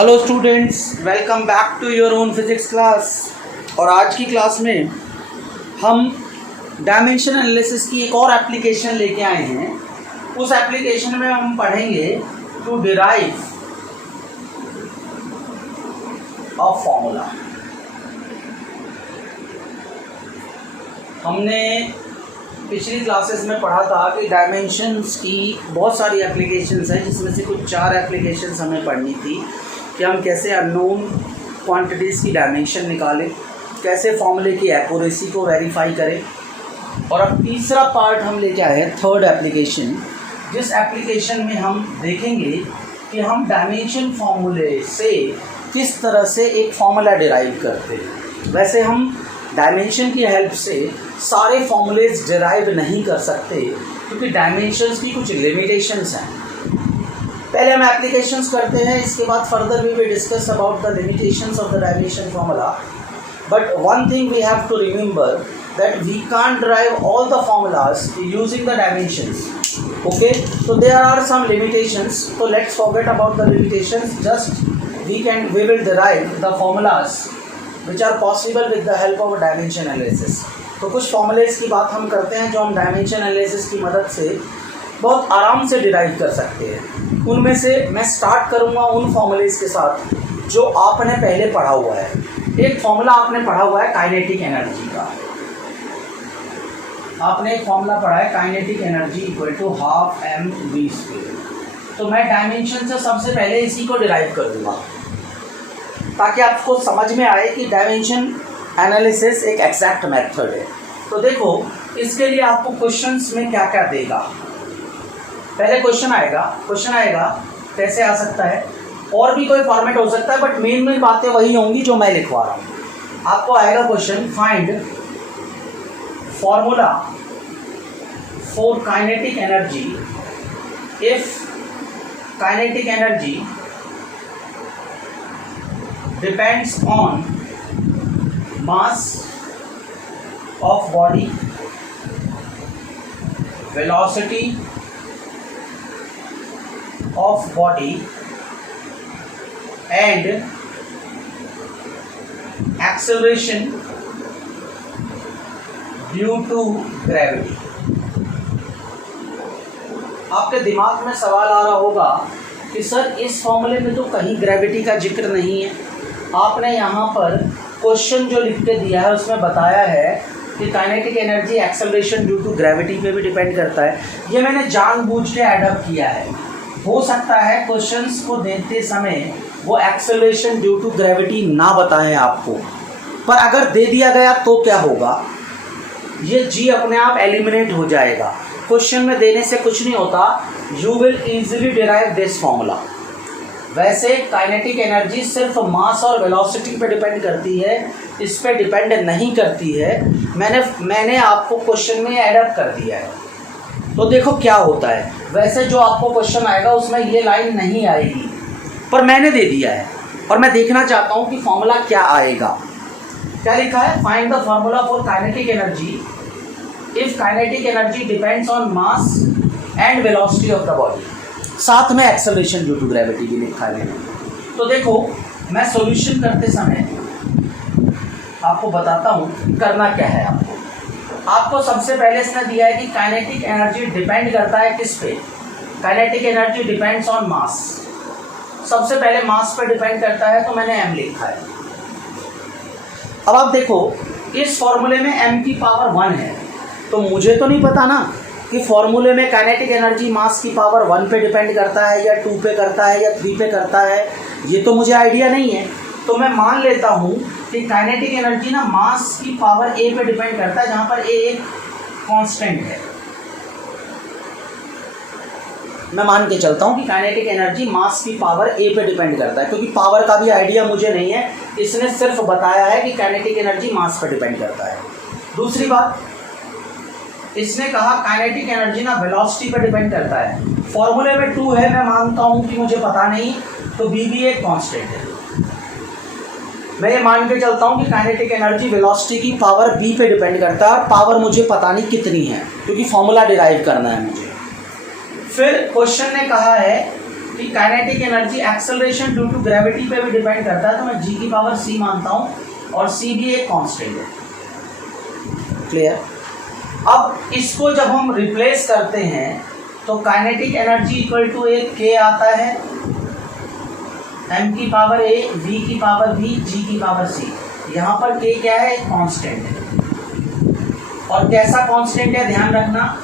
Hello students, welcome back to your own physics class. और आज की क्लास में हम डायमेंशन एनालिसिस की एक और एप्लीकेशन लेके आए हैं। उस एप्लीकेशन में हम पढ़ेंगे टू डिराइव अ फॉर्मूला। हमने पिछली क्लासेस में पढ़ा था कि डायमेंशंस की बहुत सारी एप्लीकेशंस हैं, जिसमें से कुछ 4 एप्लीकेशंस हमें पढ़नी थी कि हम कैसे अननोन क्वांटिटीज़ की डायमेंशन निकालें, कैसे फॉर्मूले की एक्यूरेसी को वेरीफाई करें। और अब तीसरा पार्ट हम लेके आए हैं, थर्ड एप्लीकेशन, जिस एप्लीकेशन में हम देखेंगे कि हम डायमेंशन फॉर्मूले से किस तरह से एक फॉर्मूला डिराइव करते हैं। वैसे हम डायमेंशन की हेल्प से सारे फॉर्मूलेज डिराइव नहीं कर सकते, क्योंकि डायमेंशंस की कुछ लिमिटेशंस हैं। पहले हम एप्लीकेशंस करते हैं, इसके बाद further we will discuss about the limitations of the dimension formula. But one thing we have to remember that we can't derive all the formulas using the dimensions. Okay, so there are some limitations, so let's forget about the limitations. Just we will derive the formulas which are possible with the help of dimension analysis. तो कुछ formulas की बात हम करते हैं जो हम dimension analysis की मदद से बहुत आराम से डिराइव कर सकते हैं। उनमें से मैं स्टार्ट करूँगा उन फॉर्मूलेज के साथ जो आपने पहले पढ़ा हुआ है। एक फॉर्मूला आपने पढ़ा हुआ है काइनेटिक एनर्जी का। आपने एक फॉर्मूला पढ़ा है kinetic energy equal to half mv²। तो मैं डायमेंशन से सबसे पहले इसी को डिराइव कर दूंगा, ताकि आपको समझ में आए कि डायमेंशन एनालिसिस एक एग्जैक्ट मेथड है। तो देखो, इसके लिए आपको क्वेश्चंस में क्या क्या देगा। पहले क्वेश्चन आएगा कैसे आ सकता है, और भी कोई फॉर्मेट हो सकता है, बट मेन बातें वही होंगी जो मैं लिखवा रहा हूँ। आपको आएगा question, find formula for kinetic energy if kinetic energy depends on mass of body, velocity of body and acceleration due to gravity. आपके दिमाग में सवाल आ रहा होगा कि सर इस फॉर्मूले में तो कहीं ग्रेविटी का जिक्र नहीं है। आपने यहाँ पर क्वेश्चन जो लिख के दिया है उसमें बताया है कि kinetic energy acceleration due to gravity पे भी डिपेंड करता है। ये मैंने जानबूझ के एडअप किया है। हो सकता है क्वेश्चंस को देते समय वो एक्सेलरेशन ड्यू टू ग्रेविटी ना बताएं आपको, पर अगर दे दिया गया तो क्या होगा, ये जी अपने आप एलिमिनेट हो जाएगा। क्वेश्चन में देने से कुछ नहीं होता, you will easily derive this formula. वैसे काइनेटिक एनर्जी सिर्फ मास और वेलोसिटी पे डिपेंड करती है, इस पे डिपेंड नहीं करती है। मैंने आपको क्वेश्चन में ऐड अप कर दिया है। तो देखो क्या होता है। वैसे जो आपको क्वेश्चन आएगा उसमें ये लाइन नहीं आएगी, पर मैंने दे दिया है और मैं देखना चाहता हूँ कि फॉर्मूला क्या आएगा। क्या लिखा है, find the formula for kinetic energy if kinetic energy depends on mass and velocity of the body. साथ में एक्सेलरेशन ड्यू टू ग्रेविटी भी लिखा है मैंने। तो देखो, मैं सॉल्यूशन करते समय आपको बताता हूँ करना क्या है। आपको सबसे पहले इसने दिया है कि काइनेटिक एनर्जी डिपेंड करता है किस पे। काइनेटिक एनर्जी डिपेंड्स ऑन मास। सबसे पहले मास पे डिपेंड करता है, तो मैंने m लिखा है। अब आप देखो, इस फॉर्मूले में m की पावर 1 है, तो मुझे तो नहीं पता ना कि फॉर्मूले में काइनेटिक एनर्जी मास की पावर 1 पे डिपेंड करता है या 2 पे करता है या 3 पे करता है। ये तो मुझे आइडिया नहीं है। तो मैं मान लेता हूँ कि काइनेटिक एनर्जी ना मास की पावर a पे डिपेंड करता है, जहाँ पर a एक कांस्टेंट है। मैं मान के चलता हूँ कि काइनेटिक एनर्जी मास की पावर a पे डिपेंड करता है, क्योंकि पावर का भी आइडिया मुझे नहीं है। इसने सिर्फ बताया है कि काइनेटिक एनर्जी मास पर डिपेंड करता है। दूसरी बात, इसने कहा काइनेटिक एनर्जी ना वेलोसिटी पर डिपेंड करता है। फॉर्मूले में 2 है, मैं मानता हूँ कि मुझे पता नहीं, तो b भी एक कांस्टेंट है। मैं ये मान के चलता हूँ कि काइनेटिक एनर्जी वेलोसिटी की पावर b पे डिपेंड करता है। पावर मुझे पता नहीं कितनी है, क्योंकि फॉर्मूला डिराइव करना है मुझे। फिर क्वेश्चन ने कहा है कि kinetic energy acceleration due to gravity पे भी डिपेंड करता है, तो मैं जी की पावर सी मानता हूँ और सी भी एक कांस्टेंट है। क्लियर? अब इसको जब हम रिप्लेस करते हैं तो काइनेटिक एनर्जी इक्वल टू एक के आता है, एम की पावर ए, वी की पावर वी, जी की पावर सी। यहाँ पर के क्या है? एक कांस्टेंट है। और कैसा कांस्टेंट है ध्यान रखना?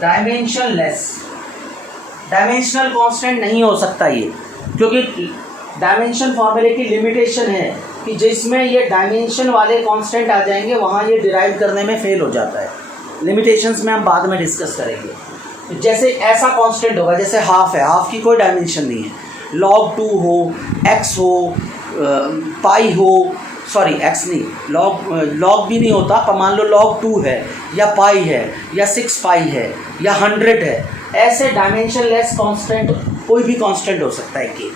डायमेंशनलेस। डायमेंशनल कांस्टेंट नहीं हो सकता ये, क्योंकि डायमेंशन फॉर्मूले की लिमिटेशन है कि जिसमें ये डायमेंशन वाले कांस्टेंट आ जाएंगे वहाँ ये डिराइव करने में फेल हो जाता है। लिमिटेशंस में हम बाद में डिस्कस करेंगे। जैसे ऐसा कांस्टेंट होगा, जैसे हाफ है, हाफ की कोई डायमेंशन नहीं है, log 2 हो, x हो, पाई हो, सॉरी x नहीं, log भी नहीं होता, पर मान लो log 2 है या पाई है या 6 पाई है या 100 है, ऐसे डायमेंशन लेस कांस्टेंट कोई भी कांस्टेंट हो सकता है के।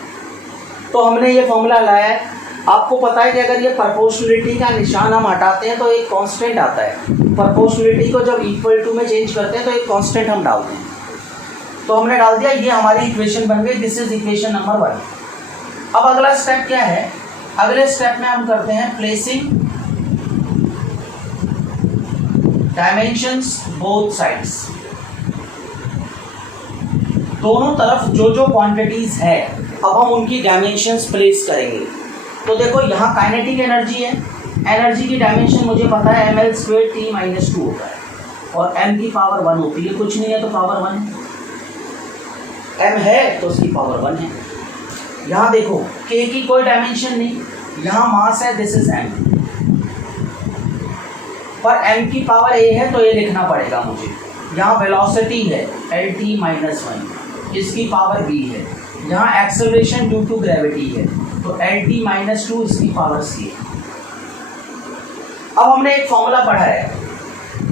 तो हमने ये फॉर्मूला लाया है। आपको पता है कि अगर ये प्रोपोर्शनलिटी का निशान हम हटाते हैं तो एक कांस्टेंट आता है। प्रोपोर्शनलिटी को जब इक्वल टू में चेंज करते हैं तो एक कांस्टेंट हम डालते हैं। तो हमने डाल दिया, ये हमारी इक्वेशन बन गई। This is equation number 1। अब अगला स्टेप क्या है? अगले स्टेप में हम करते हैं प्लेसिंग डायमेंशंस बोथ साइड्स। दोनों तरफ जो जो क्वांटिटीज है अब हम उनकी डायमेंशंस प्लेस करेंगे। तो देखो यहाँ काइनेटिक एनर्जी है, एनर्जी की डायमेंशन मुझे पता है ml² t-2 होता है और m की पावर 1 होती है। कुछ नहीं है तो पावर 1 है, m है तो उसकी पावर 1 है। यहाँ देखो k की कोई डायमेंशन नहीं, यहाँ मास है, दिस इज m, पर m की पावर a है तो ये लिखना पड़ेगा मुझे। यहाँ वेलोसिटी है lt-1, इसकी पावर b है। यहाँ एक्सेलरेशन ड्यू टू ग्रेविटी है तो lt-2 इसकी पावर c है। अब हमने एक फॉर्मूला पढ़ा है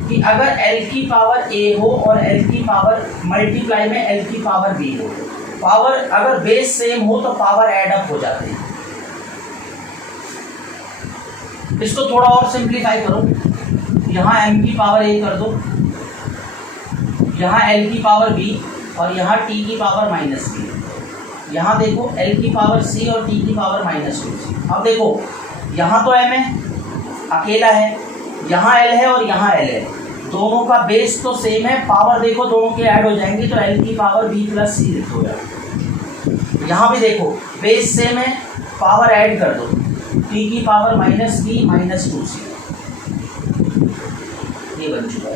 कि अगर l की पावर a हो और l की पावर मल्टीप्लाई में l की पावर b हो, पावर अगर बेस सेम हो तो पावर ऐड अप हो जाते हैं। इसको थोड़ा और सिंप्लीफाई करो, यहाँ m की पावर a कर दो, यहाँ l की पावर b और यहाँ t की पावर -b। यहाँ देखो l की पावर c और t की पावर -2c। अब देखो यहाँ तो m है, अकेला है, यहाँ l है और यहाँ l है, दोनों का बेस तो सेम है, पावर देखो दोनों के ऐड हो जाएंगे तो l की पावर b + c लिखो यार। यहाँ भी देखो बेस सेम है, पावर ऐड कर दो, t की पावर -b -2c, ये बन चुका है।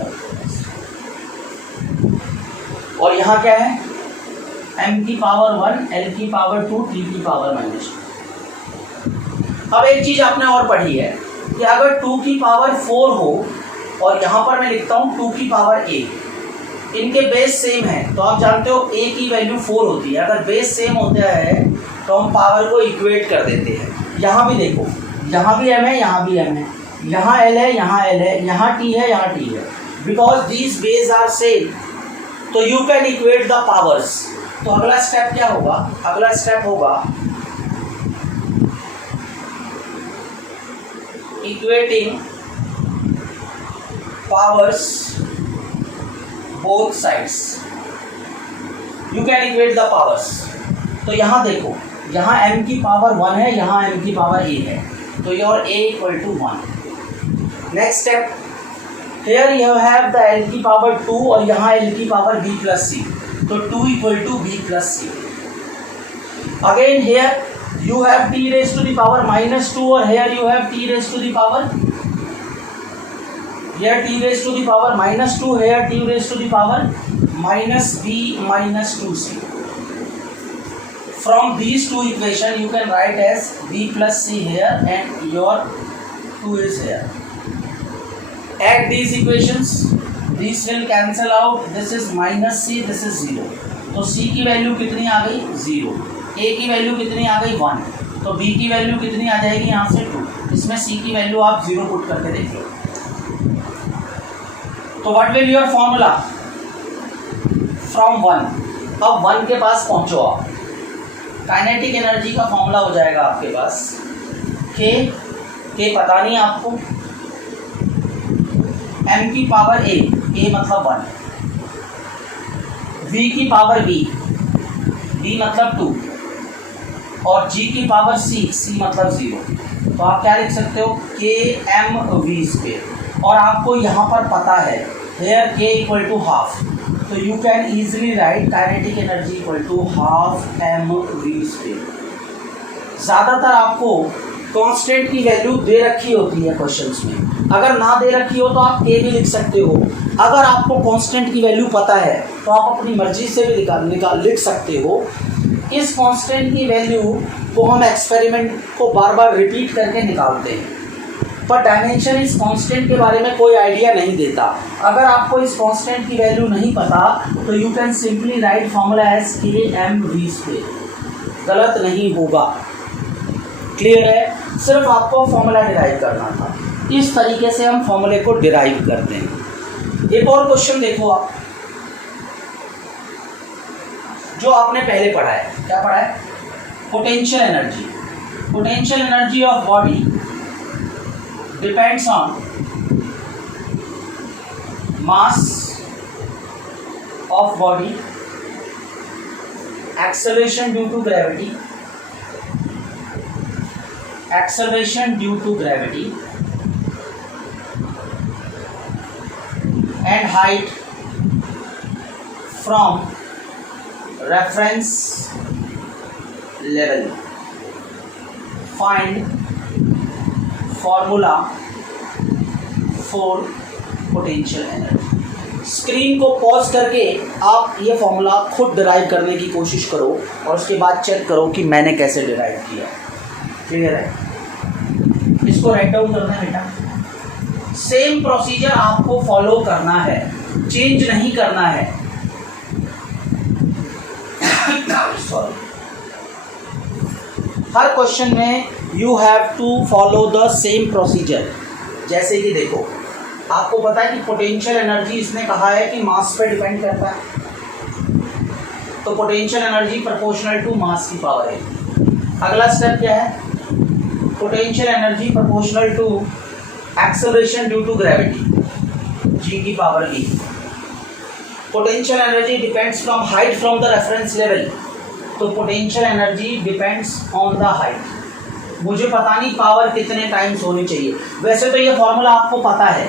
और यहाँ क्या है? m की पावर 1, l की पावर 2, t की पावर -2। अब एक चीज आपने और पढ़ी है कि अगर 2 की पावर 4 हो और यहाँ पर मैं लिखता हूँ 2 की पावर a, इनके बेस सेम है तो आप जानते हो a की वैल्यू 4 होती है। अगर बेस सेम होता है तो हम पावर को इक्वेट कर देते हैं। यहाँ भी देखो, यहाँ भी m है, यहाँ भी m है, यहाँ l है, यहाँ l है, यहाँ t है, यहाँ t है। Because these base are same तो you can equate the powers. तो अगला स्टेप क्या होगा? अगला स्टेप होगा equating powers both sides. You can equate the powers. तो यहाँ देखो, यहाँ m की पावर 1 है, यहाँ m की पावर a है, तो your a = 1। Next step, here you have the l की पावर 2 और यहाँ l की पावर b + c, तो 2 = b + c। Again here you have t raised to the power -2 और here you have t raised to the power, here t raised to the power -2, here t raised to the power -b -2c। From these two equations you can write as b + c here and your 2 is here. Add these equations, these will cancel out, this is -c, this is 0, तो c की value कितनी आ गई? 0। a की value कितनी आ गई? 1। तो b की value कितनी आ जाएगी यहाँ से? 2। इसमें c की वैल्यू आप 0 पुट करके देखिए। तो what will your formula from 1? अब 1 के पास पहुँचो आप, काइनेटिक एनर्जी का फॉर्मूला हो जाएगा आपके पास के पता नहीं आपको, m की पावर a मतलब 1, v की पावर b b मतलब 2 और g की पावर c मतलब 0। तो आप क्या लिख सकते हो kmv²। और आपको यहाँ पर पता है here k equal to half, तो you can easily write kinetic energy equal to half mv²। ज़्यादातर आपको कांस्टेंट की वैल्यू दे रखी होती है क्वेश्चंस में, अगर ना दे रखी हो तो आप के भी लिख सकते हो। अगर आपको कांस्टेंट की वैल्यू पता है तो आप अपनी मर्जी से भी लिख सकते हो। इस कांस्टेंट की वैल्यू को हम एक्सपेरिमेंट को बार बार रिपीट करके निकालते हैं, पर डायमेंशन इस कांस्टेंट के बारे में कोई आइडिया नहीं देता। अगर आपको इस कांस्टेंट की वैल्यू नहीं पता तो you can simply write formula as kmv²। गलत नहीं होगा, क्लियर है। सिर्फ आपको फॉर्मूला डिराइव करना था। इस तरीके से हम फॉर्मूले को डिराइव करते हैं। एक और क्वेश्चन देखो आप, जो आपने पहले पढ़ा है। क्या पढ़ा है? Potential energy. Potential energy of body depends on mass of body, acceleration due to gravity, acceleration due to gravity and height from reference level. Find formula for potential energy. Screen को पॉज करके आप ये formula खुद derive करने की कोशिश करो और उसके बाद चेक करो कि मैंने कैसे डिराइव किया। क्लियर है? इसको राइट डाउन करना है बेटा। सेम प्रोसीजर आपको फॉलो करना है, चेंज नहीं करना है। सॉरी, हर क्वेश्चन में you have to follow the same procedure. जैसे कि देखो, आपको पता है कि पोटेंशियल एनर्जी इसने कहा है कि मास पे डिपेंड करता है, तो potential energy proportional to mass की पावर है। अगला स्टेप क्या है? Potential energy proportional to acceleration due to gravity, g की power e। Potential energy depends from height from the reference level, तो potential energy depends on the height. मुझे पता नहीं पावर कितने टाइम्स होनी चाहिए। वैसे तो ये फॉर्मूला आपको पता है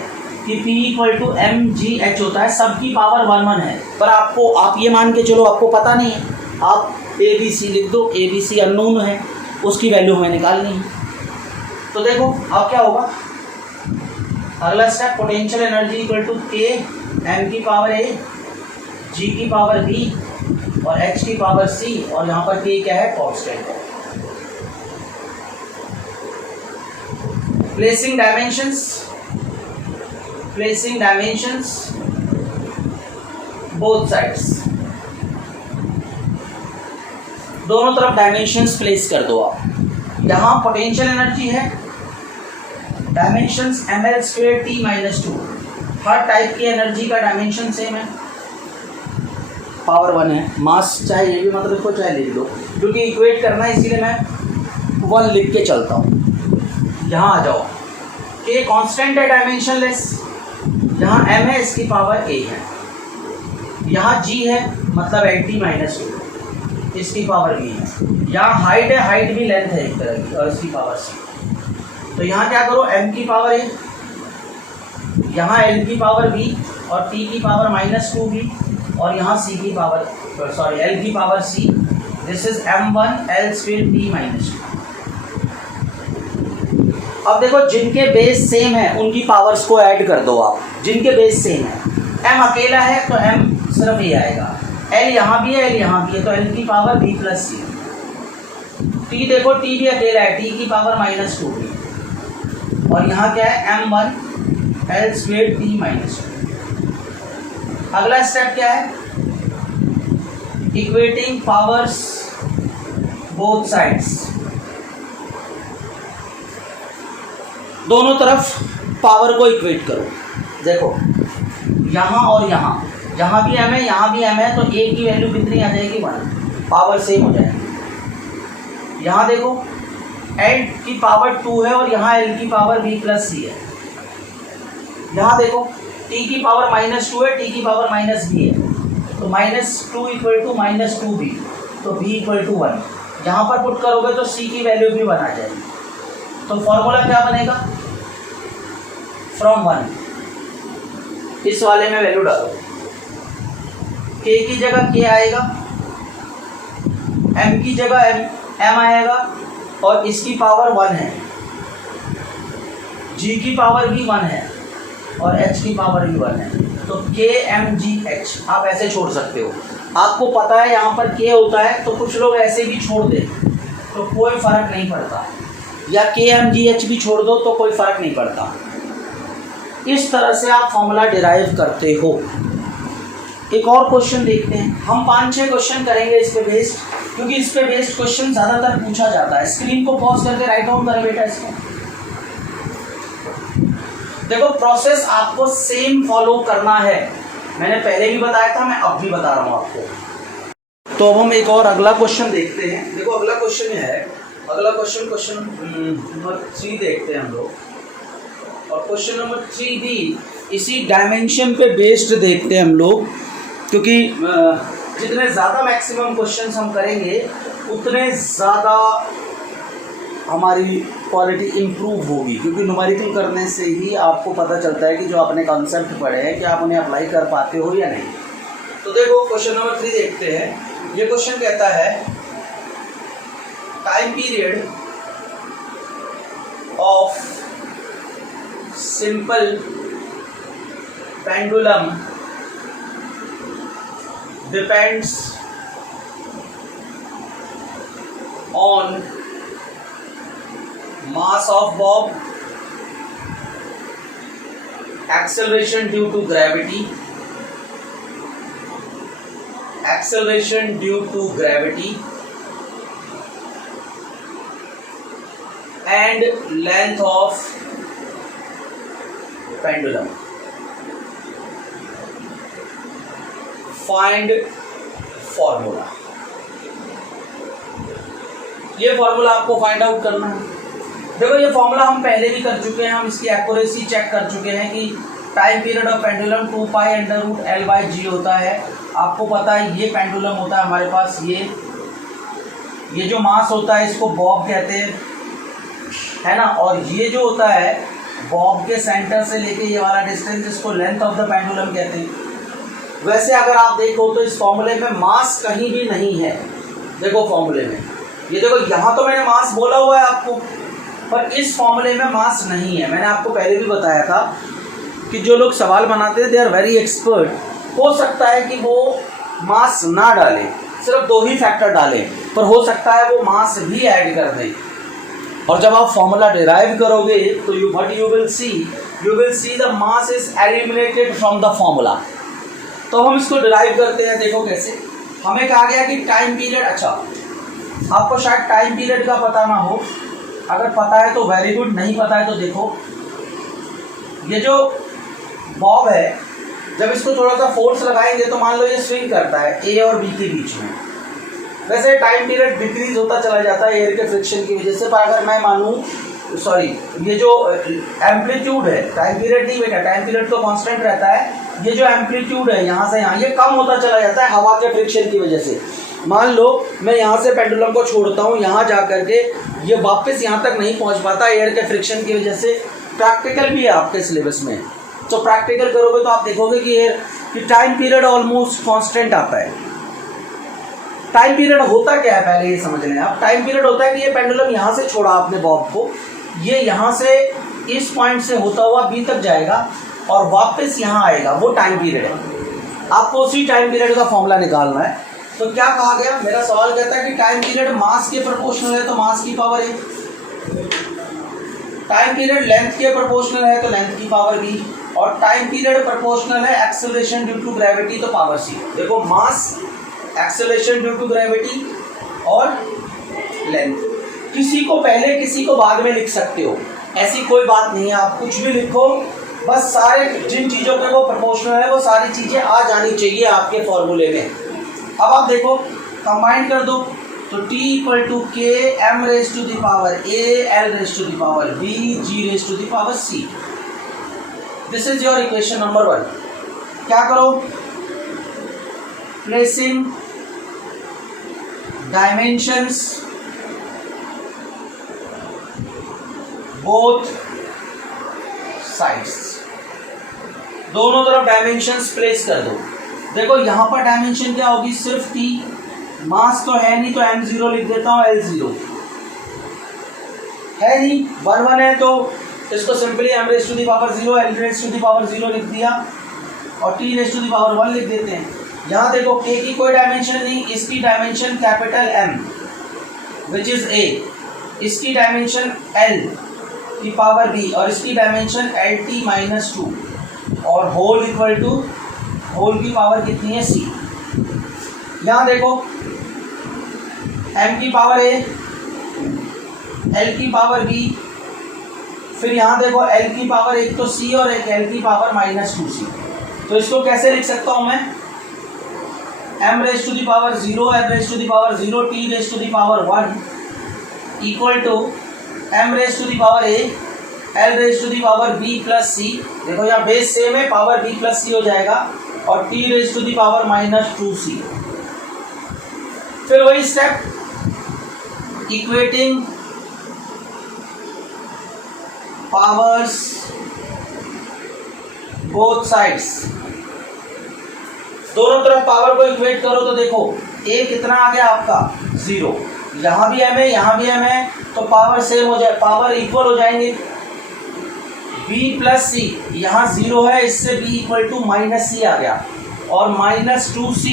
कि P इक्वल टू mgh होता है, सबकी पावर 1 है, पर आप ये मान के चलो आपको पता नहीं है, आप ABC लिख दो। ABC अननोन है, उसकी वैल्यू हमें निकालनी है। तो देखो अब क्या होगा, अगला step potential energy equal to k m की पावर a, g की पावर b और h की पावर c, और यहाँ पर k क्या है? कांस्टेंट है। प्लेसिंग डायमेंशंस बोथ साइड्स, दोनों तरफ डायमेंशंस प्लेस कर दो आप। यहाँ पोटेंशियल एनर्जी है, डायमेंशंस ml²t-2। हर टाइप की एनर्जी का डायमेंशन सेम है, पावर 1 है। मास चाहे ये भी मतलब इसको चाहे लिख दो, क्योंकि इक्वेट करना है इसीलिए मैं 1 लिख के चलता हूँ। यहाँ आ जाओ, k कांस्टेंट है, डायमेंशनलेस। यहाँ m है, इसकी पावर a है। यहाँ g है मतलब LT-2, इसकी पावर b है। यहाँ हाइट है, हाइट भी लेंथ है एक तरह की, और इसकी पावर c। तो यहाँ क्या करो, m की पावर a, यहाँ l की पावर b और t की पावर -2b, और यहाँ c की पावर l की power c। This is m1 l²t-2। अब देखो, जिनके बेस सेम है उनकी पावर्स को ऐड कर दो आप। जिनके बेस सेम है, m अकेला है तो m सिर्फ ये आएगा, l यहाँ भी है, l यहाँ भी है, तो l की पावर b + c। t देखो, t भी अकेला है, t की पावर -2b, और यहाँ क्या है? m1 l²t-2। अगला स्टेप क्या है? इक्वेटिंग पावर्स बोथ साइड्स, दोनों तरफ पावर को इक्वेट करो। देखो यहाँ और यहाँ भी m है, यहाँ भी m है, तो a की वैल्यू कितनी आ जाएगी? 1, पावर सेम हो जाएगी। यहाँ देखो, l की पावर 2 है और यहाँ l की पावर b + c है। यहाँ देखो, t की पावर -2 है, t की पावर -b है, तो -2 = -2b, तो v इक्वल टू 1, यहाँ पर पुट करोगे तो c की वैल्यू भी 1 आ जाएगी। तो फॉर्मूला क्या बनेगा, फ्रॉम 1, इस वाले में वैल्यू डालो, k की जगह k आएगा, m की जगह m आएगा, और इसकी पावर 1 है, g की पावर भी 1 है, और h की पावर भी 1 है। तो k m g h आप ऐसे छोड़ सकते हो। आपको पता है यहाँ पर k होता है, तो कुछ लोग ऐसे भी छोड़ दे तो कोई फर्क नहीं पड़ता, या k m g h भी छोड़ दो तो कोई फर्क नहीं पड़ता। इस तरह से आप फॉर्मूला डिराइव करते हो। एक और क्वेश्चन देखते हैं, हम 5-6 क्वेश्चन करेंगे इस पे बेस्ड, क्योंकि इस पे बेस्ड क्वेश्चन ज़्यादातर पूछा जाता है। स्क्रीन को पॉज करके राइट डाउन करें बेटा इसको। देखो प्रोसेस आपको सेम फॉलो करना है, मैंने पहले भी बताया था, मैं अब भी बता रहा हूँ आपको। तो अब हम एक और अगला क्वेश्चन देखते हैं। देखो अगला क्वेश्चन है, अगला क्वेश्चन नंबर 3 देखते हैं हम लोग, और क्वेश्चन नंबर 3 भी इसी डायमेंशन पे बेस्ड देखते हैं हम लोग, क्योंकि जितने ज़्यादा मैक्सिमम क्वेश्चंस हम करेंगे उतने ज़्यादा हमारी क्वालिटी इम्प्रूव होगी, क्योंकि न्यूमेरिकल करने से ही आपको पता चलता है कि जो आपने कॉन्सेप्ट पढ़े हैं कि आप उन्हें अप्लाई कर पाते हो या नहीं। तो देखो क्वेश्चन नंबर 3 देखते हैं। ये क्वेश्चन कहता है time period of simple pendulum depends on mass of bob, acceleration due to gravity, acceleration due to gravity, and length of pendulum. Find formula. ये फॉर्मूला आपको फाइंड आउट करना है। देखो ये फॉर्मूला हम पहले भी कर चुके हैं, हम इसकी एक्यूरेसी चेक कर चुके हैं कि time period of pendulum 2 pi under root L by G होता है। आपको पता है ये पेंडुलम होता है हमारे पास, ये जो मास होता है इसको बॉब कहते हैं, है ना, और ये जो होता है बॉब के सेंटर से लेके ये वाला डिस्टेंस, इसको लेंथ ऑफ द पेंडुलम कहते हैं। वैसे अगर आप देखो तो इस फॉर्मूले में मास कहीं भी नहीं है। देखो फॉर्मूले में ये देखो, यहाँ तो मैंने मास बोला हुआ है आपको, पर इस फॉर्मूले में मास नहीं है। मैंने आपको पहले भी बताया था कि जो लोग सवाल बनाते हैं दे आर वेरी एक्सपर्ट। हो सकता है कि वो मास ना डालें, सिर्फ 2 ही फैक्टर डालें, पर हो सकता है वो मास भी ऐड कर दें। और जब आप फॉर्मूला डिराइव करोगे तो you will see the mass is eliminated from the formula. तो हम इसको डिराइव करते हैं। देखो कैसे, हमें कहा गया कि टाइम पीरियड, अच्छा आपको शायद टाइम पीरियड का पता ना हो, अगर पता है तो वेरी गुड, नहीं पता है तो देखो ये जो बॉब है जब इसको थोड़ा सा फोर्स लगाएंगे तो मान लो ये स्विंग करता है ए और बी के बीच में। वैसे टाइम पीरियड डिक्रीज होता चला जाता है एयर के फ्रिक्शन की वजह से, पर अगर मैं मानूँ ये जो एम्पलीट्यूड है, टाइम पीरियड नहीं बेटा, टाइम पीरियड तो कांस्टेंट रहता है, ये जो एम्पलीट्यूड है यहाँ से यहाँ ये कम होता चला जाता है हवा के फ्रिक्शन की वजह से। मान लो मैं यहाँ से पेंडुलम को छोड़ता हूँ, यहाँ जा करके ये वापस यहाँ तक नहीं पहुँच पाता एयर के फ्रिक्शन की वजह से। प्रैक्टिकल भी है आपके सिलेबस में, तो प्रैक्टिकल करोगे तो आप देखोगे कि टाइम पीरियड ऑलमोस्ट कांस्टेंट आता है। टाइम पीरियड होता क्या है पहले ये समझ लें आप। टाइम पीरियड होता है कि ये पेंडुलम यहाँ से छोड़ा आपने बॉब को, ये यहाँ से इस पॉइंट से होता हुआ बी तक जाएगा और वापस यहाँ आएगा, वो टाइम पीरियड है। आपको उसी टाइम पीरियड का फॉर्मूला निकालना है। तो क्या कहा गया, मेरा सवाल कहता है कि टाइम पीरियड मास के प्रोपोर्शनल है तो मास की पावर ए, टाइम पीरियड लेंथ के प्रोपोर्शनल है तो लेंथ की पावर बी, और टाइम पीरियड प्रोपोर्शनल है एक्सेलरेशन ड्यू टू ग्रेविटी तो पावर सी। देखो मास, एक्सेलरेशन ड्यू टू ग्रेविटी और लेंथ, किसी को पहले किसी को बाद में लिख सकते हो, ऐसी कोई बात नहीं है। आप कुछ भी लिखो, बस सारे जिन चीज़ों पे वो प्रोपोर्शनल है वो सारी चीज़ें आ जानी चाहिए आपके फॉर्मूले में। अब आप देखो कंबाइन कर दो तो t equal to K M raise to the power A L raise to the power B G raise to the power C. This is your equation number 1। क्या करो, प्लेसिंग डायमेंशंस बोथ साइड्स, दोनों तरफ dimensions place कर दो। देखो यहां पर dimension क्या होगी, सिर्फ टी, मास तो है नहीं तो m0 लिख देता हूं, L0 है नहीं, 1 1 है तो इसको सिंपली m⁻⁴ L⁻⁴ लिख दिया और t⁻⁴ लिख देते हैं। यहाँ देखो k की कोई डायमेंशन नहीं, इसकी dimension capital M which is a, इसकी डायमेंशन L की पावर b और इसकी डायमेंशन LT-2 और होल इक्वल टू होल की पावर कितनी है c। यहाँ देखो m की पावर a, L की पावर b, फिर यहाँ देखो L की पावर एक तो c और एक L की पावर -2c। तो इसको कैसे लिख सकता हूँ मैं, m⁻⁴ L⁻⁴ t⁻1 equal to m⁻⁴ L⁻⁴b plus c। देखो यहाँ बेस सेम है, पावर b प्लस c हो जाएगा और t⁻⁻2c। फिर वही step, equating powers both sides, दोनों तरफ पावर को इक्वेट करो तो देखो a कितना आ गया आपका 0, यहाँ भी m है यहाँ भी m है तो पावर सेम हो जाए, पावर इक्वल हो जाएंगे। b प्लस c, यहाँ 0 है इससे b इक्वल टू -c आ गया और -2c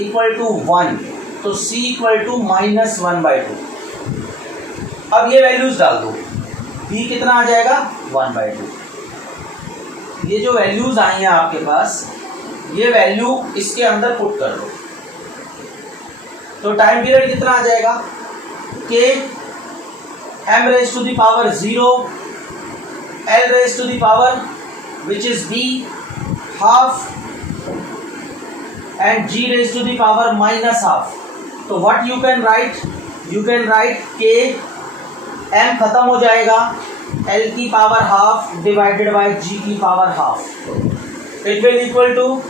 इक्वल टू 1, तो c इक्वल टू -1/2। अब ये वैल्यूज डाल दो, b कितना आ जाएगा 1/2। ये जो वैल्यूज आई हैं आपके पास, ये वैल्यू इसके अंदर पुट कर दो तो टाइम पीरियड कितना आ जाएगा, k m⁻⁴ L⁻⁴ which is b half and g⁻⁻, तो what you can write, you can write k, m खत्म हो जाएगा, L की power half divided by G की power half, it will equal to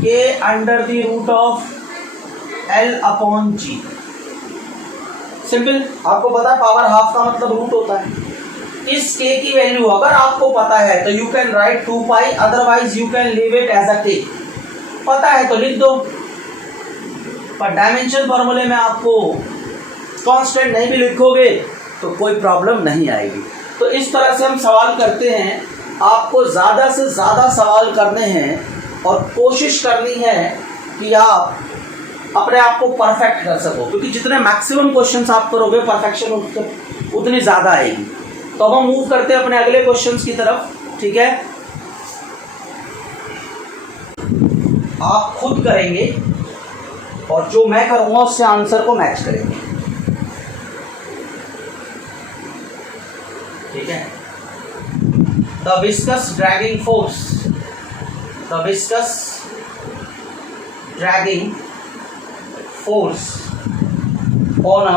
K under the root of L upon G। Simple, आपको पता है power half का मतलब रूट होता है। इस K की वैल्यू अगर आपको पता है तो you can write 2π, otherwise you can leave it as a K। पता है तो लिख दो, पर डायमेंशन फॉर्मूले में आपको कांस्टेंट नहीं भी लिखोगे तो कोई प्रॉब्लम नहीं आएगी। तो इस तरह से हम सवाल करते हैं, आपको ज़्यादा से ज़्यादा सवाल करने हैं और कोशिश करनी है कि आप अपने आप को परफेक्ट कर सको, क्योंकि जितने मैक्सिमम क्वेश्चंस आप करोगे परफेक्शन उतनी ज़्यादा आएगी। तो अब हम मूव करते हैं अपने अगले क्वेश्चंस की तरफ, ठीक है। आप खुद करेंगे और जो मैं करूँगा उससे आंसर को मैच करेंगे, ठीक है। The viscous dragging force, the viscous dragging force on a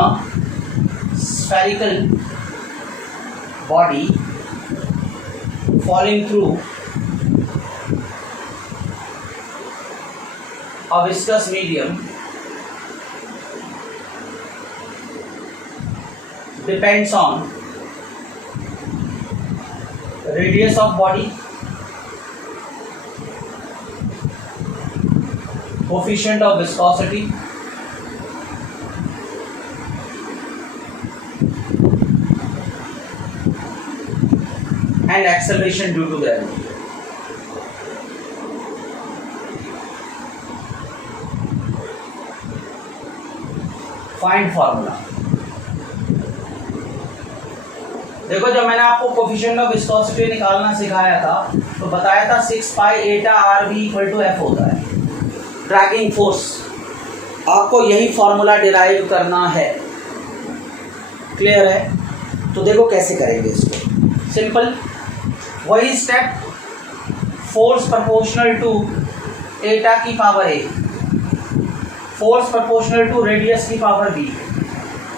spherical body falling through a viscous medium depends on radius of body, coefficient of viscosity, and acceleration due to gravity. Find formula. देखो जब मैंने आपको coefficient of viscosity निकालना सिखाया था तो बताया था 6π eta RB equal to F होता है ड्रैगिंग फोर्स। आपको यही फॉर्मूला डिराइव करना है, क्लियर है। तो देखो कैसे करेंगे इसको, सिंपल वही step, force proportional to eta की power A, force proportional to radius की पावर बी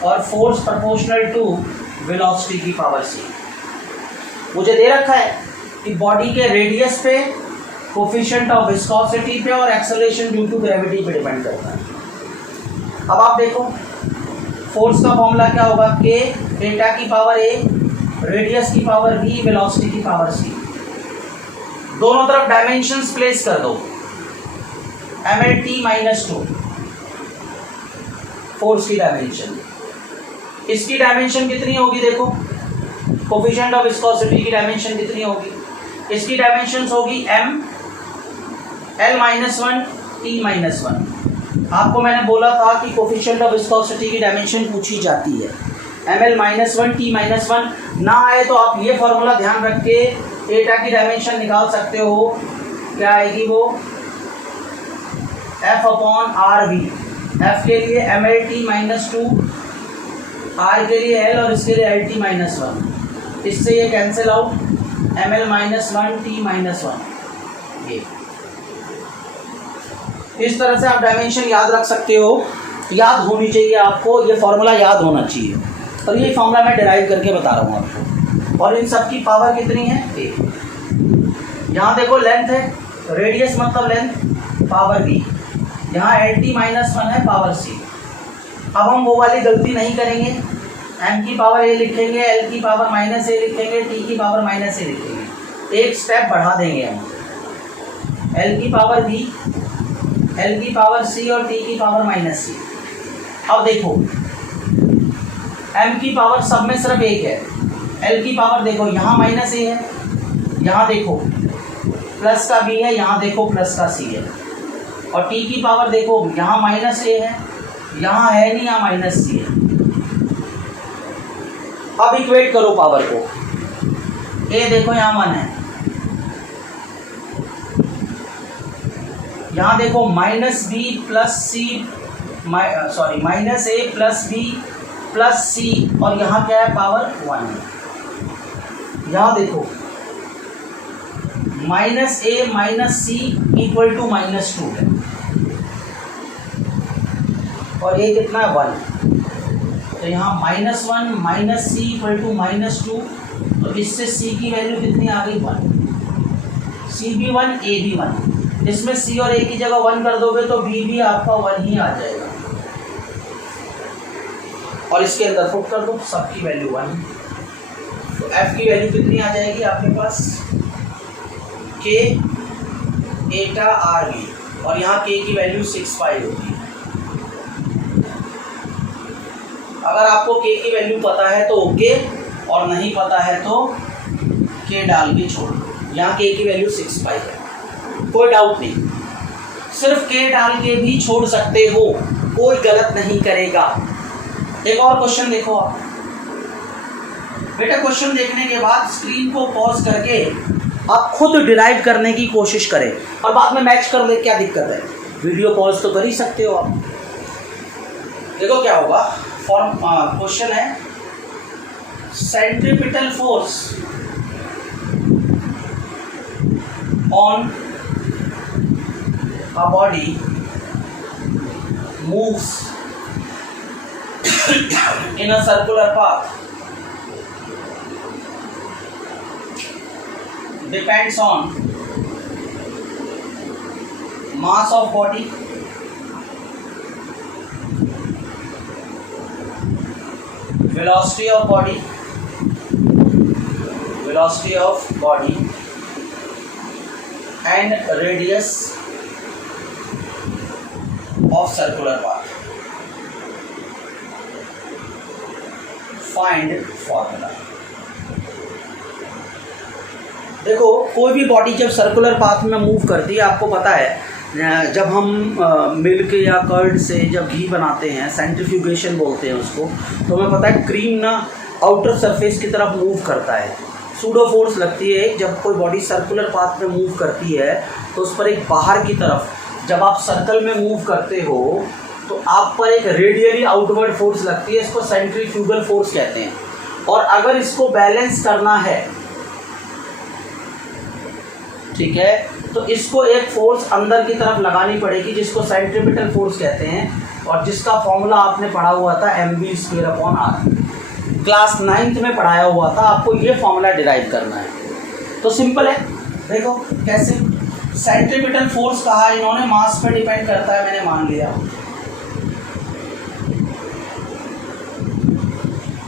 और फोर्स प्रोपोर्शनल टू वेलोसिटी की पावर सी। मुझे दे रखा है कि बॉडी के रेडियस पे, कोफिशिएंट ऑफ विस्कोसिटी पे और एक्सेलरेशन ड्यू टू ग्रेविटी पे डिपेंड करता है। अब आप देखो फोर्स का फॉर्मूला क्या होगा, के एटा की पावर ए, रेडियस की पावर v, वेलोसिटी की पावर c। दोनों तरफ डायमेंशंस प्लेस कर दो, mlt-2 फोर्स की डायमेंशन। इसकी डायमेंशन कितनी होगी, देखो कोफिशिएंट ऑफ विस्कोसिटी की डायमेंशन कितनी होगी, इसकी डायमेंशंस होगी m l-1 t-1। आपको मैंने बोला था कि कोफिशिएंट ऑफ विस्कोसिटी की डायमेंशन पूछी जाती है, ml-1 t-1 ना आए तो आप ये फॉर्मूला ध्यान रख के एटा की डायमेंशन निकाल सकते हो। क्या आएगी वो, F/RV। F के लिए mlt-2, R के लिए L और इसके लिए lt-1। इससे ये कैंसिल आउट, ml-1 t-1। ये इस तरह से आप डायमेंशन याद रख सकते हो, याद होनी चाहिए आपको, ये फॉर्मूला याद होना चाहिए। और ये फॉर्मूला मैं डिराइव करके बता रहा हूँ आपको। और इन सब की पावर कितनी है, यहाँ देखो लेंथ है, रेडियस मतलब लेंथ, पावर v, यहाँ lt-1 है, पावर c। अब हम वो वाली गलती नहीं करेंगे, m की पावर a लिखेंगे, l की पावर -a लिखेंगे, t की पावर -a लिखेंगे। एक स्टेप बढ़ा देंगे हम, l की पावर v, l की पावर c और t की पावर -c। अब देखो m की पावर सब में सिर्फ एक है, l की पावर देखो यहाँ -a है, यहाँ देखो प्लस का b है, यहाँ देखो प्लस का c है। और t की पावर देखो यहाँ -a है, यहाँ है नहीं, यहाँ -c है। अब इक्वेट करो पावर को, a देखो यहाँ 1 है, यहाँ देखो -b plus c, sorry -a plus b plus c, और यहाँ क्या है, पावर 1 है। यहाँ देखो -a minus c equal to -2 है, और ये कितना है, 1। तो यहाँ -1 माइनस c इक्वल टू -2, तो इससे c की वैल्यू कितनी आ गई, 1। c भी 1, a भी 1। इसमें c और a की जगह 1 कर दोगे तो b भी आपका 1 ही आ जाएगा, और इसके अंदर पुट कर दो, सबकी वैल्यू 1। तो f की वैल्यू कितनी आ जाएगी आपके पास, k एटा RV, और यहाँ k की वैल्यू 6 पाई होती है। अगर आपको k की वैल्यू पता है तो ओके, और नहीं पता है तो k डाल के छोड़ दो। यहाँ k की वैल्यू 6 पाई है, कोई डाउट नहीं, सिर्फ k डाल के भी छोड़ सकते हो, कोई गलत नहीं करेगा। एक और क्वेश्चन देखो आप बेटा, क्वेश्चन देखने के बाद स्क्रीन को पॉज करके आप खुद डिराइव करने की कोशिश करें, और बाद में मैच कर ले, क्या दिक्कत है, वीडियो पॉज तो कर ही सकते हो आप। देखो क्या होगा, क्वेश्चन है centripetal force on a body moves in a circular path depends on mass of body, velocity of body and radius of circular path. Find formula. देखो कोई भी बॉडी जब सर्कुलर पाथ में मूव करती है, आपको पता है जब हम मिल्क या कर्ड से जब घी बनाते हैं, सेंट्रीफ्यूगेशन बोलते हैं उसको, तो हमें पता है क्रीम ना आउटर सरफेस की तरफ मूव करता है, सूडो फोर्स लगती है। जब कोई बॉडी सर्कुलर पाथ में मूव करती है तो उस पर एक बाहर की तरफ, जब आप सर्कल में मूव करते हो तो आप पर एक रेडियली आउटवर्ड फोर्स लगती है, इसको सेंट्रीफ्यूगल फोर्स कहते हैं। और अगर इसको बैलेंस करना है, ठीक है, तो इसको एक फोर्स अंदर की तरफ लगानी पड़ेगी जिसको सेंट्रीपिटल फोर्स कहते हैं, और जिसका फॉर्मूला आपने पढ़ा हुआ था mv²/r, क्लास 9th में पढ़ाया हुआ था। आपको ये फॉर्मूला डिराइव करना है, तो सिंपल है। देखो कैसे, सेंट्रीपिटल फोर्स कहा इन्होंने, मास पे डिपेंड करता है, मैंने मान लिया।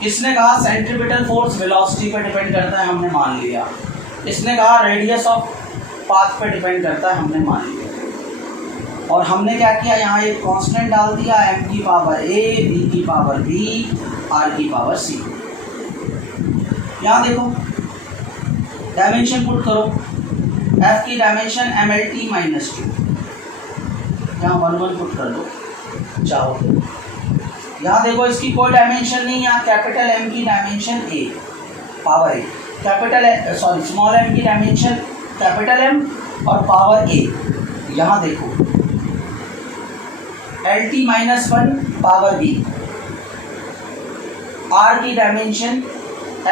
इसने कहा सेंट्रीपिटल फोर्स वेलोसिटी पर डिपेंड करता है, हमने मान लिया। इसने कहा रेडियस ऑफ पाथ पर डिपेंड करता है, हमने मान लिया। और हमने क्या किया, यहाँ एक कांस्टेंट डाल दिया, m की पावर a, b की पावर b, r की पावर c। यहाँ देखो डायमेंशन पुट करो, f की डायमेंशन mlt माइनस 2, यहाँ 1 1 पुट कर दो चाहो तो। यहाँ देखो इसकी कोई डायमेंशन नहीं, यहाँ कैपिटल M की dimension a power a, small m की डायमेंशन कैपिटल M और पावर a। यहाँ देखो LT minus 1 power b, r की डायमेंशन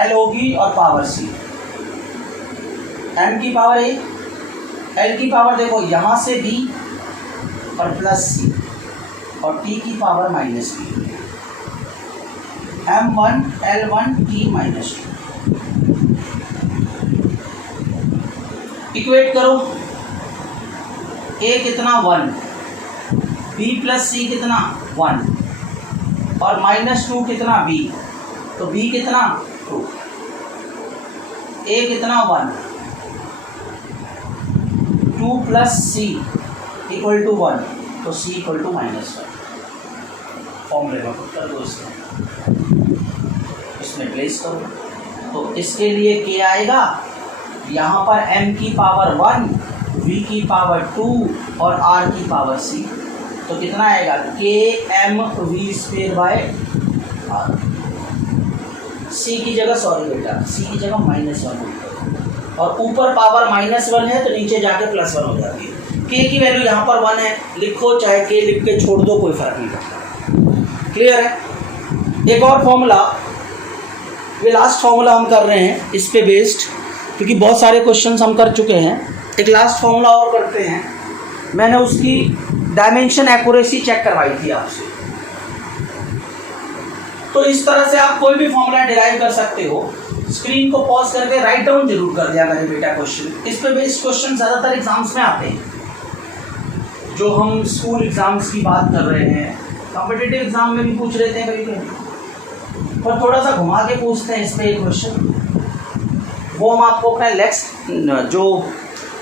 L होगी और पावर c, m की पावर a, l की पावर देखो यहाँ से b और प्लस c, और t की power minus b, m1 L1 t minus 2। Equate करो, a कितना 1, b प्लस c कितना 1 और माइनस 2 कितना b, तो b कितना 2, a कितना 1, 2 प्लस c इक्वल टू 1, तो c इक्वल टू माइनस 1। फॉर्मूले में पुट कर दो, इसमें प्लेस करो, तो इसके लिए k आएगा यहाँ पर m की पावर 1, v की पावर 2 और r की पावर c, तो कितना आएगा k m v square by r। c की जगह c की जगह -1 और ऊपर पावर -1 है तो नीचे जाके +1 हो जाती है। k की वैल्यू यहाँ पर 1 है, लिखो चाहे k लिख के छोड़ दो, कोई फर्क नहीं पड़ता। क्लियर है। एक और फॉर्मूला, ये लास्ट फॉर्मूला हम कर रहे हैं इस पे बेस्ड, क्योंकि बहुत सारे क्वेश्चंस हम कर चुके हैं। एक लास्ट फॉर्मूला और करते हैं, मैंने उसकी डायमेंशन एक्यूरेसी चेक करवाई थी आपसे। तो इस तरह से आप कोई भी फॉर्मूला डिराइव कर सकते हो। स्क्रीन को पॉज करके राइट डाउन जरूर कर दिया मेरे बेटा क्वेश्चन। इस पे बेस्ड क्वेश्चन ज़्यादातर एग्जाम्स में आते हैं। जो हम स्कूल एग्जाम्स की बात कर रहे हैं, कॉम्पिटिटिव एग्जाम में भी पूछ लेते हैं कभी कभी, पर थोड़ा सा घुमा के पूछते हैं इस पे एक क्वेश्चन। वो हम आपको अपना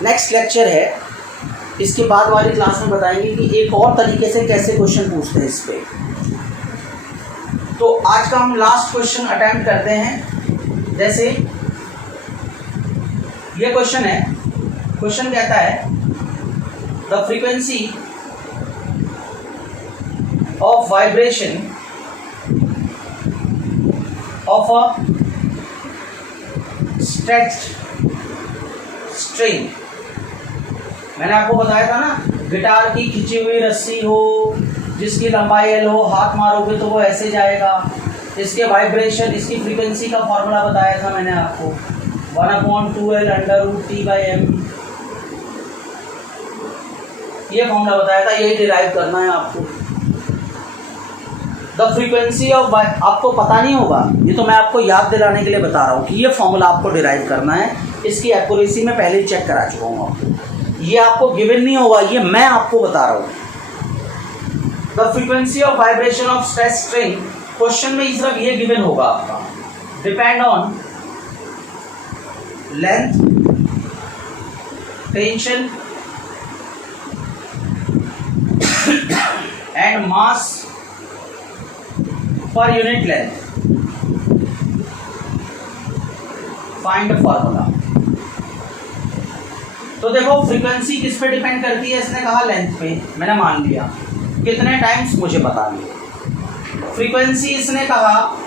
नेक्स्ट लेक्चर है इसके बाद वाली क्लास में बताएंगे कि एक और तरीके से कैसे क्वेश्चन पूछते हैं इस पे। तो आज का हम लास्ट क्वेश्चन अटेम्प्ट करते हैं। जैसे ये क्वेश्चन है, क्वेश्चन कहता है the frequency of vibration of a stretched string. मैंने आपको बताया था ना, गिटार की खिंची हुई रस्सी हो जिसकी लंबाई L हो, हाथ मारोगे तो वो ऐसे जाएगा। इसके वाइब्रेशन, इसकी फ्रीक्वेंसी का फॉर्मूला बताया था मैंने आपको, 1/2L√T/m। ये फॉर्मूला बताया था, यही डिराइव करना है आपको। द फ्रीक्वेंसी ऑफ, आपको पता नहीं होगा, ये तो मैं आपको याद दिलाने के लिए बता रहा हूँ कि ये फॉर्मूला आपको डिराइव करना है। इसकी एक्यूरेसी में पहले ही चेक करा चुका हूँ आपको, ये आपको गिवन नहीं होगा, ये मैं आपको बता रहा हूँ। The frequency of vibration of stretch string, question में सिर्फ ये गिवन होगा आपका, depend on length, tension and mass per unit length, find the formula. तो देखो फ्रीक्वेंसी किस पे डिपेंड करती है, इसने कहा लेंथ पे, मैंने मान लिया। कितने टाइम्स मुझे बता दिया। फ्रीक्वेंसी इसने कहा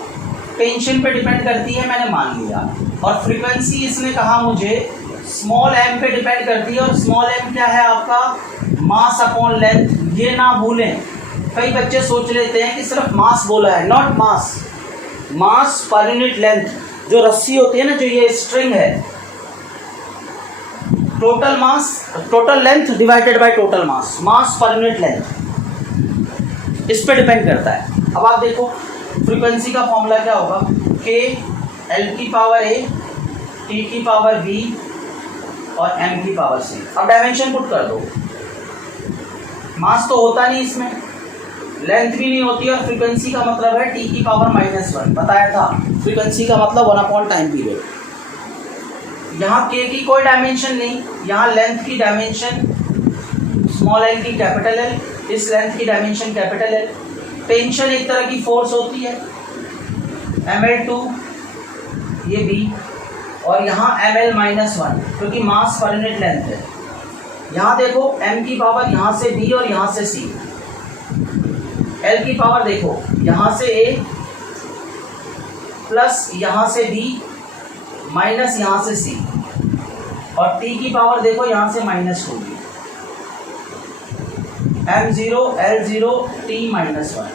टेंशन पे डिपेंड करती है, मैंने मान लिया। और फ्रीक्वेंसी इसने कहा मुझे स्मॉल m पे डिपेंड करती है, और स्मॉल m क्या है आपका, मास अपॉन लेंथ। ये ना भूलें, कई बच्चे सोच लेते हैं कि सिर्फ मास बोला है, not mass, mass per unit length. जो रस्सी होती है ना, जो ये स्ट्रिंग है, total mass, total length divided by total mass, mass per unit length, इस पे डिपेंड करता है। अब आप देखो फ्रीक्वेंसी का फॉर्मूला क्या होगा, k L की पावर a, t की पावर b और m की पावर c। अब डायमेंशन पुट कर दो, मास तो होता नहीं इसमें, लेंथ भी नहीं होती और फ्रीक्वेंसी का मतलब है t की पावर -1, बताया था। फ्रीक्वेंसी का मतलब 1 टाइम पीरियड। यहाँ k की कोई डायमेंशन नहीं, यहाँ लेंथ की डायमेंशन स्मॉल l की कैपिटल L, इस लेंथ की डायमेंशन कैपिटल L। टेंशन एक तरह की फोर्स होती है, ml2 ये b, और यहाँ ml-1 क्योंकि मास पर यूनिट लेंथ है। यहाँ देखो m की पावर यहाँ से b और यहाँ से c, l की पावर देखो यहाँ से a प्लस यहाँ से b माइनस यहाँ से c, और t की पावर देखो यहाँ से -2 m0 l0 t-1।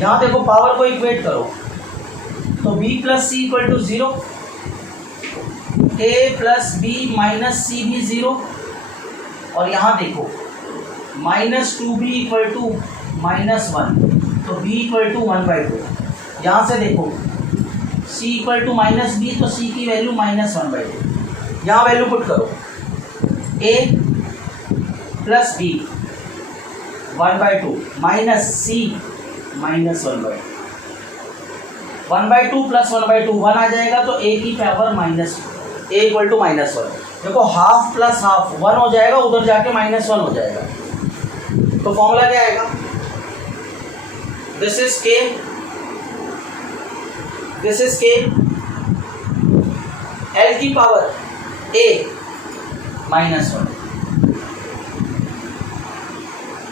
यहाँ देखो पावर को इक्वेट करो तो b plus C equal to 0, a plus B minus C भी 0, और यहाँ देखो -2b इक्वल टू -1, तो b इक्वल टू 1/2। यहाँ से देखो c इक्वल टू -b, तो c की वैल्यू -1/2। यहाँ वैल्यू पुट करो, a plus b 1/2 minus c -1/2, 1/2 plus 1/2 1 आ जाएगा, तो a की पावर a इक्वल टू -1। देखो हाफ प्लस हाफ 1 हो जाएगा, उधर जाके -1 हो जाएगा, तो फॉर्मूला क्या आएगा, this is k, this is k, l की पावर a -1,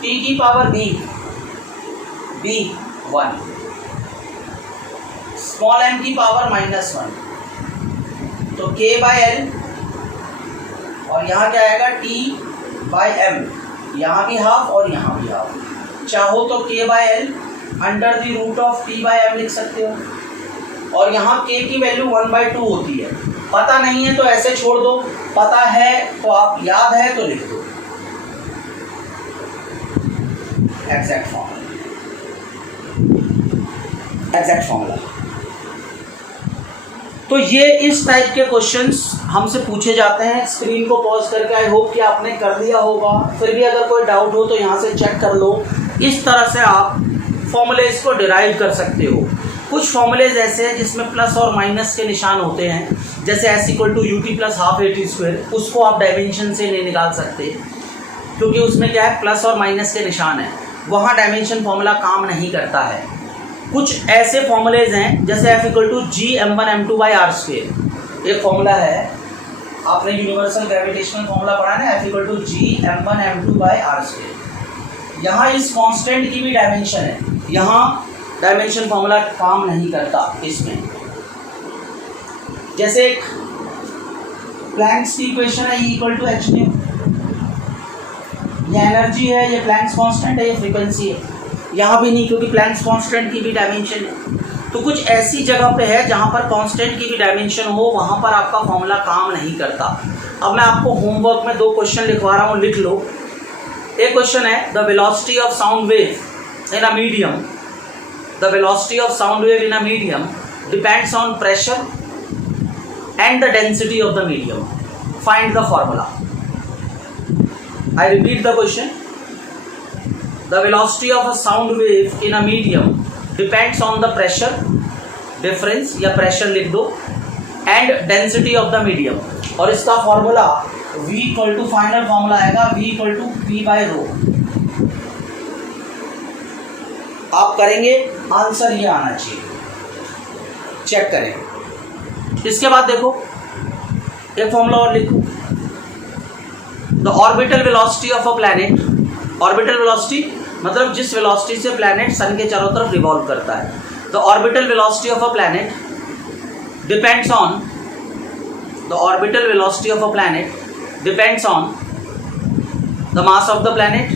t की पावर b 1, स्मॉल m की पावर -1, तो k बाय l, और यहाँ क्या आएगा t बाय m, यहाँ भी हाफ और यहाँ भी हाफ। चाहो तो k by l under the root of t by m लिख सकते हो, और यहाँ k की वैल्यू 1/2 होती है। पता नहीं है तो ऐसे छोड़ दो, पता है तो आप याद है तो लिख दो। Exact formula. तो ये इस टाइप के क्वेश्चंस हमसे पूछे जाते हैं। स्क्रीन को पॉज करके आई होप कि आपने कर लिया होगा, फिर भी अगर कोई डाउट हो तो यहाँ से चेक कर लो। इस तरह से आप फॉर्मूलेज को डिराइव कर सकते हो। कुछ फॉर्मूलेज ऐसे हैं जिसमें प्लस और माइनस के निशान होते हैं, जैसे s equal to ut plus half at², उसको आप डायमेंशन से नहीं निकाल सकते क्योंकि उसमें क्या है, प्लस और माइनस के निशान है, वहाँ डायमेंशन फॉर्मूला काम नहीं करता है। कुछ ऐसे फॉर्मूलेज हैं जैसे f इक्वल टू g(m1m2/r²), एक फॉर्मूला है, आपने यूनिवर्सल ग्रेविटेशनल फॉर्मूला पढ़ा है ना, f इक्वल टू g(m1m2/r²). यहाँ इस कांस्टेंट की भी डायमेंशन है, यहाँ डायमेंशन फॉर्मूला काम नहीं करता इसमें। जैसे एक प्लैंक्स की इक्वेशन है, E equal to h nu, ये एनर्जी है, ये प्लैंक्स कांस्टेंट है, ये फ्रीक्वेंसी है। यहाँ भी नहीं, क्योंकि प्लैंक्स कांस्टेंट की भी डायमेंशन है। तो कुछ ऐसी जगह पे है जहाँ पर कांस्टेंट की भी डायमेंशन हो, वहाँ पर आपका फॉर्मूला काम नहीं करता। अब मैं आपको होमवर्क में 2 क्वेश्चन लिखवा रहा हूँ, लिख लो। एक क्वेश्चन है, the velocity of sound wave in a medium, the velocity of sound wave in a medium depends on pressure and the density of the medium, find the formula. I repeat the question. The velocity of a sound wave in a medium depends on the pressure difference या pressure लिख दो and density of the medium, और इसका formula V equal to, final formula आएगा V equal to P/ρ। आप करेंगे, answer ये आना चाहिए, चेक करें। इसके बाद देखो एक फॉर्मूला और लिखो, the orbital velocity of a planet, orbital velocity मतलब जिस वेलोसिटी से प्लैनेट सन के चारों तरफ रिवॉल्व करता है। The orbital velocity of a planet depends on, the orbital velocity of a planet depends on the mass of the planet,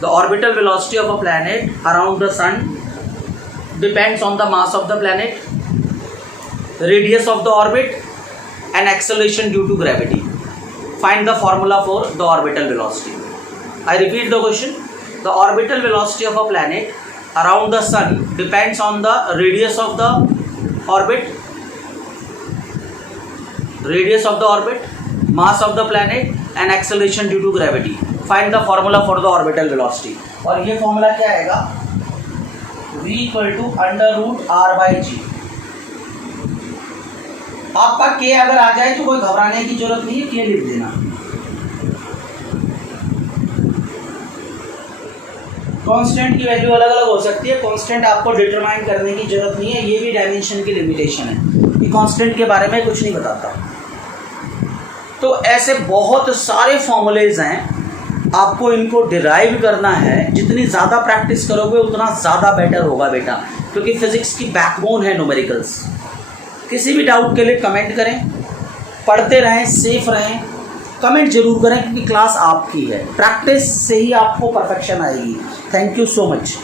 the orbital velocity of a planet around the sun depends on the mass of the planet, radius of the orbit and acceleration due to gravity. Find the formula for the orbital velocity. I repeat the question. The orbital velocity of a planet around the sun depends on the radius of the orbit, mass of the planet and acceleration due to gravity. Find the formula for the orbital velocity, और ये formula क्या आएगा, v equal to √r/g। आपका k अगर आ जाए तो कोई घबराने की जरूरत नहीं है, k लिख देना। कांस्टेंट की वैल्यू अलग अलग हो सकती है, कांस्टेंट आपको डिटरमाइन करने की जरूरत नहीं है, ये भी डायमेंशन की लिमिटेशन है कि कांस्टेंट के बारे में कुछ नहीं बताता। तो ऐसे बहुत सारे फॉर्मूलेज हैं, आपको इनको डिराइव करना है। जितनी ज़्यादा प्रैक्टिस करोगे उतना ज़्यादा बेटर होगा बेटा, क्योंकि फिजिक्स की बैकबोन है न्यूमेरिकल्स। किसी भी डाउट के लिए कमेंट करें, पढ़ते रहें, सेफ रहें, कमेंट जरूर करें, क्योंकि क्लास आपकी है। प्रैक्टिस से ही आपको परफेक्शन आएगी। Thank you so much.